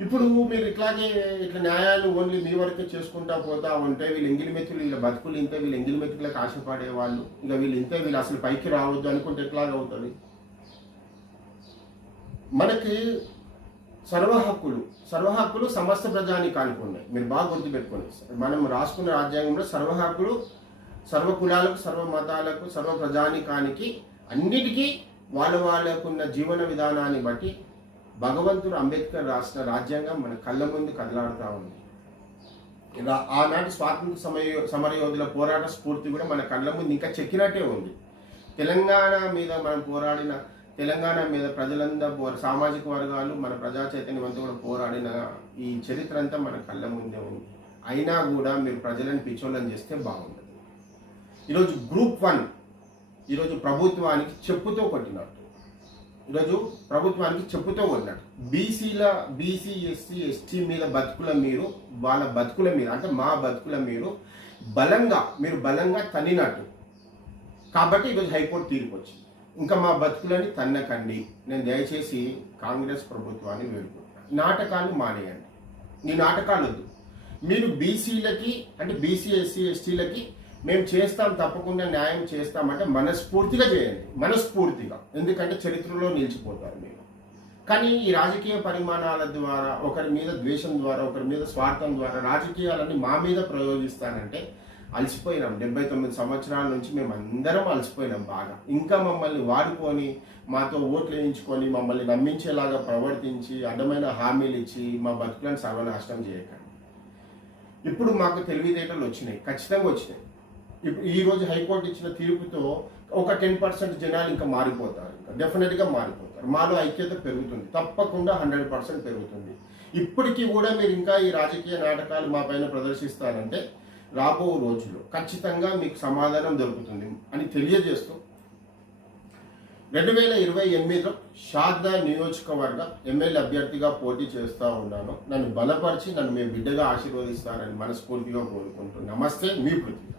ఇప్పుడు మీరు ఇట్లాగే ఇట్లా న్యాయాలు ఓన్లీ మీ వరకే చేసుకుంటా పోతా ఉంటే వీళ్ళు ఎంగిలి మెతులు వీళ్ళ బతుకులు ఇంతే వీళ్ళు ఎంగిలి మెతుకులకు ఆశపడే వాళ్ళు ఇక వీళ్ళు ఇంతే వీళ్ళు అసలు పైకి రావద్దు అనుకుంటే ఎట్లాగ అవుతుంది మనకి సర్వ హక్కులు సర్వ హక్కులు సమస్త ప్రజానికానికి ఉన్నాయి. మీరు బాగా గుర్తుపెట్టుకోండి. మనం రాసుకున్న రాజ్యాంగంలో సర్వ హక్కులు సర్వ కులాలకు సర్వ మతాలకు సర్వ ప్రజానికానికి అన్నిటికీ వాళ్ళ వాళ్ళకున్న జీవన విధానాన్ని బట్టి భగవంతుడు అంబేద్కర్ రాసిన రాజ్యాంగం మన కళ్ళ ముందు కదలాడుతూ ఉంది. ఇలా ఆనాటి స్వాతంత్ర సమయ సమరయోధుల పోరాట స్ఫూర్తి కూడా మన కళ్ళ ముందు ఇంకా చెక్కినట్టే ఉంది. తెలంగాణ మీద మనం పోరాడిన తెలంగాణ మీద ప్రజలంతా పో సామాజిక వర్గాలు మన ప్రజా చైతన్యవంతా కూడా పోరాడిన ఈ చరిత్ర అంతా మన కళ్ళ ముందే ఉంది. అయినా కూడా మీరు ప్రజలను పిచ్చోళ్ళని చేస్తే బాగుంటుంది ఈరోజు గ్రూప్ వన్ ఈరోజు ప్రభుత్వానికి చెప్పుతో కొట్టినట్టు. ఈరోజు ప్రభుత్వానికి చెప్పుతూ ఉన్నాడు. బీసీల బీసీ ఎస్సీ ఎస్టీ మీద బతుకుల మీరు వాళ్ళ బతుకుల మీద అంటే మా బతుకుల మీరు బలంగా మీరు బలంగా తన్నినట్టు. కాబట్టి ఈరోజు హైకోర్టు తీర్పు వచ్చింది ఇంకా మా బతుకులని తన్నకండి. నేను దయచేసి కాంగ్రెస్ ప్రభుత్వాన్ని వేడుకుంటున్నాను నాటకాలు మానేయండి. నీ నాటకాలు వద్దు. మీరు బీసీలకి అంటే బీసీ ఎస్సీ ఎస్టీలకి మేము చేస్తాం తప్పకుండా న్యాయం చేస్తామంటే మనస్ఫూర్తిగా చేయండి. మనస్ఫూర్తిగా. ఎందుకంటే చరిత్రలో నిలిచిపోతారు మీరు. కానీ ఈ రాజకీయ పరిమాణాల ద్వారా ఒకరి మీద ద్వేషం ద్వారా ఒకరి మీద స్వార్థం ద్వారా రాజకీయాలన్నీ మా మీద ప్రయోగిస్తానంటే అలసిపోయినాం. డెబ్బై తొమ్మిది సంవత్సరాల నుంచి మేము అందరం అలసిపోయినాం బాగా. ఇంకా మమ్మల్ని వాడుకొని మాతో ఓట్లు వేయించుకొని మమ్మల్ని నమ్మించేలాగా ప్రవర్తించి అడ్డమైన హామీలు ఇచ్చి మా బతుకులను సర్వనాశనం చేయకండి. ఇప్పుడు మాకు తెలివితేటలు వచ్చినాయి. ఖచ్చితంగా వచ్చినాయి. ఇప్పుడు ఈ రోజు హైకోర్టు ఇచ్చిన తీర్పుతో ఒక టెన్ పర్సెంట్ జనాలు ఇంకా మారిపోతారు ఇంకా డెఫినెట్గా మారిపోతారు. మాలో ఐక్యత పెరుగుతుంది. తప్పకుండా హండ్రెడ్ పర్సెంట్ పెరుగుతుంది. ఇప్పటికీ కూడా మీరు ఇంకా ఈ రాజకీయ నాటకాలు మా పైన ప్రదర్శిస్తారంటే రాబో రోజుల్లో ఖచ్చితంగా మీకు సమాధానం దొరుకుతుంది అని తెలియజేస్తూ రెండు వేల ఇరవై ఎనిమిదిలో షార్దా నియోజకవర్గ ఎమ్మెల్యే అభ్యర్థిగా పోటీ చేస్తూ ఉన్నాను. నన్ను బలపరిచి నన్ను మీ బిడ్డగా ఆశీర్వదిస్తారని మనస్ఫూర్తిగా కోరుకుంటున్నాను నమస్తే మీ పృథ్వీ.